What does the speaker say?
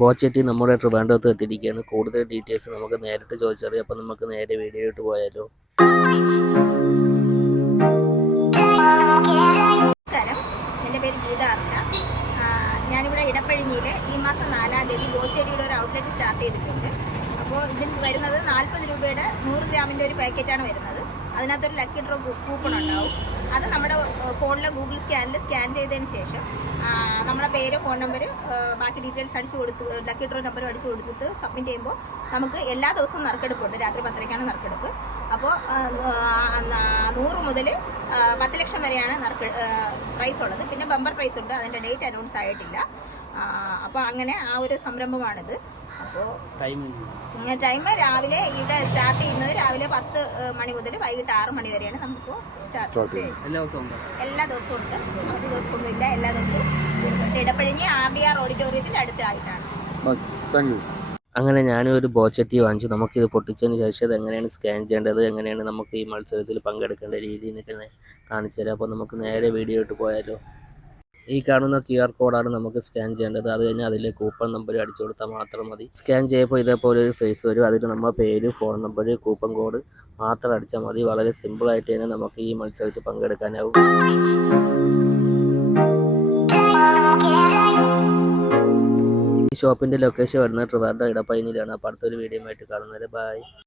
ബോച്ചെട്ടി നമ്മുടെ ട്രിവാൻഡ്രത്ത് എത്തിയിരിക്കുകയാണ്. കൂടുതൽ ഡീറ്റെയിൽസ് നമുക്ക് നേരിട്ട് ചോദിച്ചറിയാം. അപ്പം നമുക്ക് നേരെ വീഡിയോ ഇട്ട് പോയാലോ? എന്റെ പേര് ഗീത അർച്ച. ആ, ഞാനിവിടെ ഇടപ്പഴിഞ്ഞിയിൽ ഈ മാസം നാലാം തീയതി ബോച്ചേരിയുടെ ഒരു ഔട്ട്ലെറ്റ് സ്റ്റാർട്ട് ചെയ്തിട്ടുണ്ട്. അപ്പോൾ ഇതിൽ വരുന്നത് നാൽപ്പത് രൂപയുടെ നൂറ് ഗ്രാമിന്റെ ഒരു പാക്കറ്റാണ് വരുന്നത്. അതിനകത്തൊരു ലക്കി ഡ്രോ കൂപ്പൺ ഉണ്ടാവും. ഫോണിലെ ഗൂഗിൾ സ്കാനിൽ സ്കാൻ ചെയ്തതിന് ശേഷം നമ്മുടെ പേര് ഫോൺ നമ്പർ ബാക്കി ഡീറ്റെയിൽസ് അടിച്ചു കൊടുത്ത് ലക്കി ഡ്രോ നമ്പർ അടിച്ചു കൊടുത്തിട്ട് സബ്മിറ്റ് ചെയ്യുമ്പോൾ നമുക്ക് എല്ലാ ദിവസവും നറുക്കെടുപ്പുണ്ട്. രാത്രി പത്തരയ്ക്കാണ് നറുക്കെടുപ്പ്. അപ്പോൾ നൂറ് മുതൽ പത്ത് ലക്ഷം വരെയാണ് നറുക്ക് പ്രൈസ് ഉള്ളത്. പിന്നെ ബമ്പർ പ്രൈസ് ഉണ്ട്. അതിന്റെ ഡേറ്റ് അനൗൺസ് ആയിട്ടില്ല. അപ്പോൾ അങ്ങനെ ആ ഒരു സംരംഭമാണിത്. അപ്പോൾ ടൈം രാവിലെ ഇവിടെ സ്റ്റാർട്ട് ചെയ്യുന്നത് രാവിലെ പത്ത് മണി മുതൽ വൈകിട്ട് ആറ് മണി വരെയാണ് നമുക്ക് സ്റ്റാർട്ട് ചെയ്യുന്നത്. എല്ലാ ദിവസവും ഉണ്ട്. എല്ലാ ദിവസവും ഉണ്ട്. അവധി ദിവസമൊന്നും ഇല്ല എല്ലാ ദിവസവും. ഇടപ്പഴിഞ്ഞ് ആർ ഡി ആർ ഓഡിറ്റോറിയത്തിന്റെ അടുത്തായിട്ടാണ്. അങ്ങനെ ഞാനും ഒരു ബോച്ചട്ടി വാങ്ങിച്ചു. നമുക്കിത് പൊട്ടിച്ചതിന് ശേഷം ഇത് എങ്ങനെയാണ് സ്കാൻ ചെയ്യേണ്ടത്? എങ്ങനെയാണ് നമുക്ക് ഈ മത്സരത്തിൽ പങ്കെടുക്കേണ്ട രീതി എന്നൊക്കെ കാണിച്ചു തരാം. അപ്പോൾ നമുക്ക് നേരെ വീഡിയോ ഇട്ട് പോയാലോ? ഈ കാണുന്ന ക്യു ആർ കോഡാണ് നമുക്ക് സ്കാൻ ചെയ്യേണ്ടത്. അത് കഴിഞ്ഞാൽ അതിലെ കൂപ്പൺ നമ്പർ അടിച്ചു കൊടുത്താൽ മാത്രം മതി. സ്കാൻ ചെയ്യുമ്പോൾ ഇതേപോലെ ഒരു ഫേസ് വരും. അതിൽ നമ്മൾ പേര് ഫോൺ നമ്പർ കൂപ്പൺ കോഡ് മാത്രം അടിച്ചാൽ മതി. വളരെ സിമ്പിളായിട്ട് തന്നെ നമുക്ക് ഈ മത്സരത്തിൽ പങ്കെടുക്കാനാവും. ഈ ഷോപ്പിന്റെ ലൊക്കേഷൻ വരുന്നത് ട്രിവാൻഡ്രം ഇടപ്പൈനിലാണ് അപ്പോൾ അടുത്തൊരു വീഡിയോ ആയിട്ട് കാണുന്നത് ബൈ